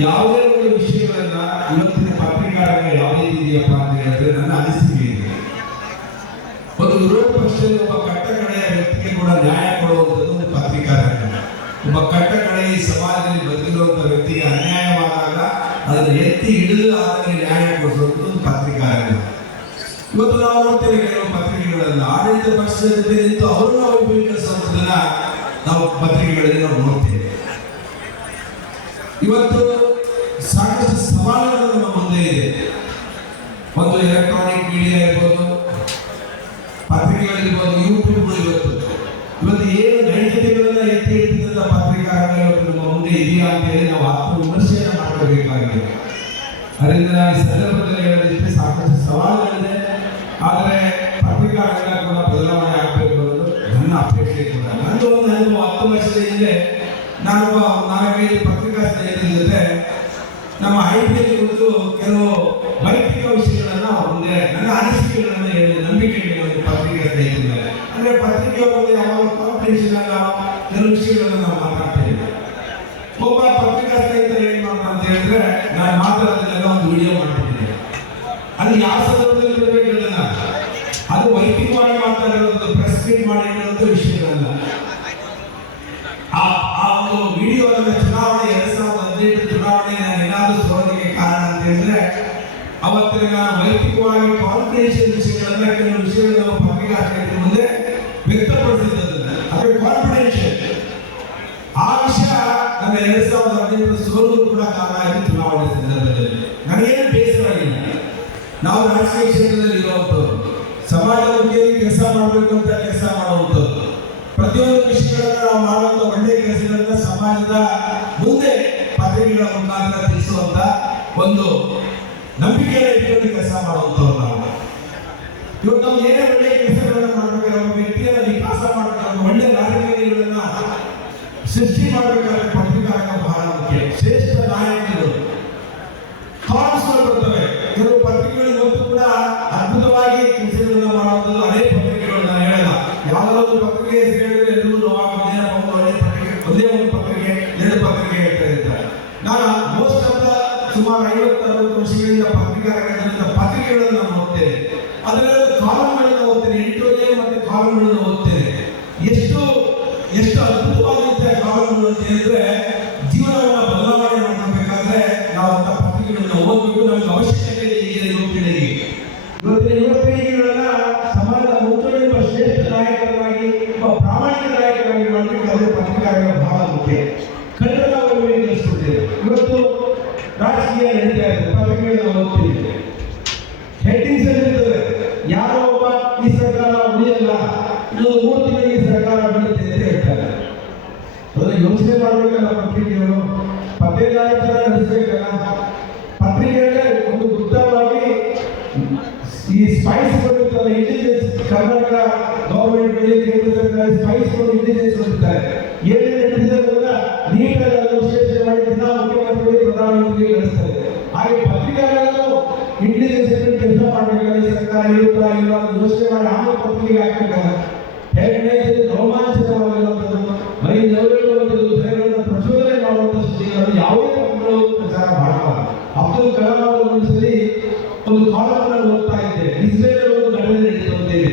ಯಾವುದೇ ಒಂದು ವಿಷಯಗಳನ್ನ ಇವತ್ತಿನ ಪತ್ರಿಕಾರಂಗ ಯಾವುದೇ ಇದೆಯಪ್ಪ ಅಂತ ಹೇಳಿದ್ರೆ ನನ್ನ ಅನಿಸಿಕೆ ಇದೆ. ಒಂದು ವಿರೋಧ ಪಕ್ಷದಲ್ಲಿ ಒಬ್ಬ ಕಟ್ಟಕಡೆಯ ವ್ಯಕ್ತಿಗೆ ಕೂಡ ನ್ಯಾಯ ಕೊಡುವಂಥದ್ದು ಒಂದು ಪತ್ರಿಕಾರಂಗ ಒಬ್ಬ ಕಟ್ಟಕಡೆ ಈ ಸಮಾಜದಲ್ಲಿ ವ್ಯಕ್ತಿ ವ್ಯಕ್ತಿಗೆ ಅನ್ಯಾಯವಾದಾಗ ಅದನ್ನು ಎತ್ತಿ ಹಿಡಿದು ಅದಕ್ಕೆ ನ್ಯಾಯ ಕೊಡಿಸುವಂಥದ್ದು ಒಂದು ಪತ್ರಿಕಾರಂಗ ಇವತ್ತು ನಾವು ನೋಡ್ತೇವೆ ಕೆಲವು ಪತ್ರಿಕೆಗಳನ್ನ ಆಡಳಿತ ಪಕ್ಷದ ಜೊತೆ ನಿಂತು ನಾವು ಉಪಯೋಗಿಸುವಂಥದ್ದನ್ನ ನಾವು ಪತ್ರಿಕೆಗಳಲ್ಲಿ ನಾವು ನೋಡ್ತೇವೆ. ಇವತ್ತು ಸಾಕಷ್ಟು ಸವಾಲುಗಳು ನಮ್ಮ ಮುಂದೆ ಇದೆ. ಒಂದು ಎಲೆಕ್ಟ್ರಾನಿಕ್ ಮೀಡಿಯಾ ಇರ್ಬೋದು, ಪತ್ರಿಕೆಗಳಿರ್ಬೋದು ಯೂಟ್ಯೂಬ್ಗಳು ಇವತ್ತು ಇವತ್ತು ಏನು ನೈಜತೆಗಳನ್ನ ಎತ್ತಿ ಹಿಡಿದಂತ ಪತ್ರಿಕಾ ಇವತ್ತು ನಮ್ಮ ಮುಂದೆ ಇದೆಯಾ ಅಂತ ಹೇಳಿ ನಾವು ಆತ್ಮ ವಿಮರ್ಶೆಯನ್ನು ಮಾಡಬೇಕಾಗಿದೆ ಅದರಿಂದ ನಾನು ಈ ಸಂದರ್ಭದಲ್ಲಿ ಹೇಳೋದಿಕ್ಕೆ ಸಾಕಷ್ಟು ಸವಾಲುಗಳಿದೆ. ಆದರೆ ಪತ್ರಿಕಾಗಳ ಕೂಡ ಬದಲಾವಣೆ ಆಗಬೇಕು ಅನ್ನೋದು ನನ್ನ ಅಪೇಕ್ಷೆ ಕೂಡ. ನಂದು ಒಂದು ಅನುಭವ ಹತ್ತು ವರ್ಷದ ಹಿಂದೆ ನಾನು ನಾಲ್ಕೈದು ಪತ್ರಿಕಾ ಸ್ನೇಹಿತರ ಜೊತೆ ನಮ್ಮ ಕುರಿತು ಕೆಲವು ವೈಯಕ್ತಿಕ ವಿಷಯಗಳನ್ನ ಮುಂದೆ ನನ್ನ ಅನಿಸಿಕೆಗಳನ್ನ ಹೇಳಿ ನಂಬಿಕೆ ಒಂದು ಪತ್ರಿಕೆ ಸ್ನೇಹಿತರ ಮೇಲೆ ಅಂದ್ರೆ ಪತ್ರಿಕೆ ಮುಂದೆ ಯಾವಾಗ ಕಾಂಪಿಟೇಷನ್ ಅಲ್ಲ ಕೆಲವು ವಿಷಯಗಳನ್ನ ನಾವು ಮಾತಾಡ್ತೇವೆ. ಒಬ್ಬ ಪತ್ರಿಕಾ ಸ್ನೇಹಿತರು ಏನ್ ಮಾಡ್ತಾರೆ ಅಂತ ಹೇಳಿದ್ರೆ, ನಾನು ಮಾತಾಡೋದನ್ನೆಲ್ಲ ಒಂದು ವಿಡಿಯೋ ಮಾಡ್ತಿದ್ದೀನಿ ಅದು ಯಾವ ಸಂದರ್ಭದಲ್ಲಿ ಇರಬೇಕು ಹೇಳಲ್ಲ. ಅದು ವೈಯಕ್ತಿಕವಾಗಿ ಮಾತಾಡಿರೋದು ಪ್ರೆಸ್ ಮೀಟ್ ಮಾಡಿರೋಂಥ ವಿಷಯಗಳಲ್ಲ ಅವತ್ತಿನ ವೈಯಕ್ತಿಕವಾಗಿ ಕಾನ್ಫಿಡೆನ್ಷಿಯಲ್ ವಿಷಯಗಳನ್ನ ಕೆಲವು ನಾವು ಪತ್ರಿಕಾ ಸ್ನೇಹಿತರ ಮುಂದೆ ವ್ಯಕ್ತಪಡಿಸಿದ್ದನ್ನ ಅದು ಕಾನ್ಫಿಡೆನ್ಷಿಯಲ್ ಆ ವಿಷಯ ನನ್ನ ಎರಡ್ ಸಾವಿರದ ಹದಿನೆಂಟರ ಸೋಲು ಕೂಡ ಕಾರಣ ಆಯಿತು ಚುನಾವಣೆ ಸಂದರ್ಭದಲ್ಲಿ. ನನಗೇನು ಬೇಸರ ಇಲ್ಲ. ನಾವು ರಾಜಕೀಯ ಕ್ಷೇತ್ರದಲ್ಲಿ ಸಮಾಜದ ಬಗ್ಗೆ ಕೆಲಸ ಮಾಡಬೇಕು ಅಂತ ಕೆಲಸ ಮಾಡುವಂಥದ್ದು ಪ್ರತಿಯೊಂದು ವಿಷಯಗಳನ್ನ ನಾವು ಮಾಡುವಂಥ ಒಳ್ಳೆಯ ಕೆಲಸಗಳನ್ನ ಸಮಾಜದ ಮುಂದೆ ಪತ್ರಿಕೆಗಳ ಮುಖಾಂತರ ತಿಳಿಸುವಂತ ಒಂದು ನಂಬಿಕೆಯನ್ನು ಇಟ್ಕೊಂಡು ಕೆಲಸ ಮಾಡುವಂಥವ್ರು ನಾವು. ಇವತ್ತು ನಾವು ಏನೇ ಒಳ್ಳೆಯ ಕೆಲಸಗಳನ್ನು ಮಾಡಬೇಕಾದ್ರೆ ನಮ್ಮ ವ್ಯಕ್ತಿಯನ್ನು ವಿಕಾಸ ಮಾಡಬೇಕಾದ್ರೆ ಒಳ್ಳೆಯ ರಾಜಕೀಯಗಳನ್ನ ಸೃಷ್ಟಿ ಮಾಡಬೇಕಾದ್ರೆ ಪತ್ರಿಕಾರಂಗ ಬಹಳ ಮುಖ್ಯ. ಶ್ರೇಷ್ಠ ನಾಯಕರು ಕಾಣಿಸ್ಕೊಂಡು ಬರ್ತವೆ. ಕೆಲವು ಪತ್ರಿಕೆಗಳು ಇವತ್ತು ಕೂಡ ಅದ್ಭುತವಾಗಿ ಕೆಲಸಗಳನ್ನ ಮಾಡುವಂಥದ್ದು ಅದೇ ಪತ್ರಿಕೆಗಳು ನಾನು ಹೇಳಲ್ಲ. ಯಾವುದೋ ಒಂದು ಪತ್ರಿಕೆ ಹೇಳಿದ್ರೆ ಎಲ್ಲರೂ ನೋವಾಗುತ್ತೆ. ಒಂದು ಪತ್ರಿಕೆ, ಒಂದೇ ಒಂದು ಪತ್ರಿಕೆ, ಎರಡು ಪತ್ರಿಕೆ ಹೇಳ್ತಾ ಇರ್ತಾರೆ. ನಾನು ಸುಮಾರು ಐವತ್ತು, ಅರವತ್ತು ವರ್ಷಗಳಿಂದ ಪತ್ರಿಕಾ ರಂಗದಿಂದ ಪತ್ರಿಕೆಗಳನ್ನು ನಾನು ಓದ್ತೇನೆ. ಅದರಲ್ಲಿ ಕಾಲಂಗಳನ್ನು ಓದ್ತೇನೆ, ಎಡಿಟೋರಿಯಲ್ ಮತ್ತು ಕಾಲಂಗಳನ್ನು ಓದ್ತೇನೆ. ಎಷ್ಟು ಎಷ್ಟು ಅದ್ಭುತವಾಗಿರುತ್ತೆ ಕಾಲಂಗಳು ಅಂತ ಹೇಳಿದ್ರೆ ಜೀವನವನ್ನು ಬದಲಾವಣೆ ಮಾಡಬೇಕಾದ್ರೆ ನಾವು ಪತ್ರಿಕೆಗಳನ್ನ ಓದಬೇಕು. ರಾಜಕೀಯ ನಡೀತಾ ಇದೆ ಪತ್ರಿಕೆಗಳನ್ನ ಓದ್ತೀವಿ ಹೆಡ್ಡಿಂಗ್ಸ್ ಇರ್ತದೆ. ಯಾರೋ ಒಬ್ಬ ಈ ಸರ್ಕಾರ ಉಳಿಯಲ್ಲ ಇನ್ನೊಂದು ಮೂರು ತಿಂಗಳಿಗೆ ಸರ್ಕಾರ ಬೆಳೀತೆ ಅಂತ ಹೇಳ್ತಾರೆ. ಅದನ್ನು ಯೋಚನೆ ಮಾಡಬೇಕಲ್ಲ ಪತ್ರಿಕೆಗಳು ಪತ್ರಿಕೆ ನಡೆಸಬೇಕಲ್ಲ. ಪತ್ರಿಕೆಗಳೇ ಒಂದು ಗುಪ್ತವಾಗಿ ಈ ಸ್ಪೈಸ್ ಬರುತ್ತಲ್ಲ ಇಂಟೆಲಿಜೆನ್ಸ್ ಕರ್ನಾಟಕ ಗೌರ್ಮೆಂಟ್ ಕೇಂದ್ರ ಸರ್ಕಾರ ಸ್ಪೈಸ್ ಇಂಟೆಲಿಜೆನ್ಸ್ ಬರುತ್ತಾರೆ ಏನೇನು ನೀಟಾಗಿ ಮುಖ್ಯಮಂತ್ರಿಗಳು ನಡೆಸ್ತಾ ಇದೆ. ಹಾಗೆ ಪತ್ರಿಕೆಗಳನ್ನು ಇಂಟೆಲಿಜೆನ್ಸ್ ಕೆಲಸ ಮಾಡಬೇಕಾದ್ರೆ ಸರ್ಕಾರ ಇರುತ್ತಾ ಇಲ್ಲ ಯೋಚನೆ ಮಾಡಿ ಆಮೇಲೆ ಪತ್ರಿಕೆಗೆ ಹಾಕ್ಬೇಕಲ್ಲ. ಎರಡನೇ ರೋಮಾಂಚಕವಾಗಿರುವಂಥದ್ದು ಮೈ ನವರುವಂಥದ್ದು ಜನಗಳನ್ನ ಪ್ರಚೋದನೆ ಮಾಡುವಂಥ ಸುದ್ದಿಗಳನ್ನು ಯಾವುದೇ ಪತ್ರಗಳು ಪ್ರಚಾರ ಮಾಡಬಾರದು. ಅಬ್ದುಲ್ ಕಲಾಂ ಅವರು ಒಂದು ಸರಿ ಒಂದು ಕಾಲವನ್ನು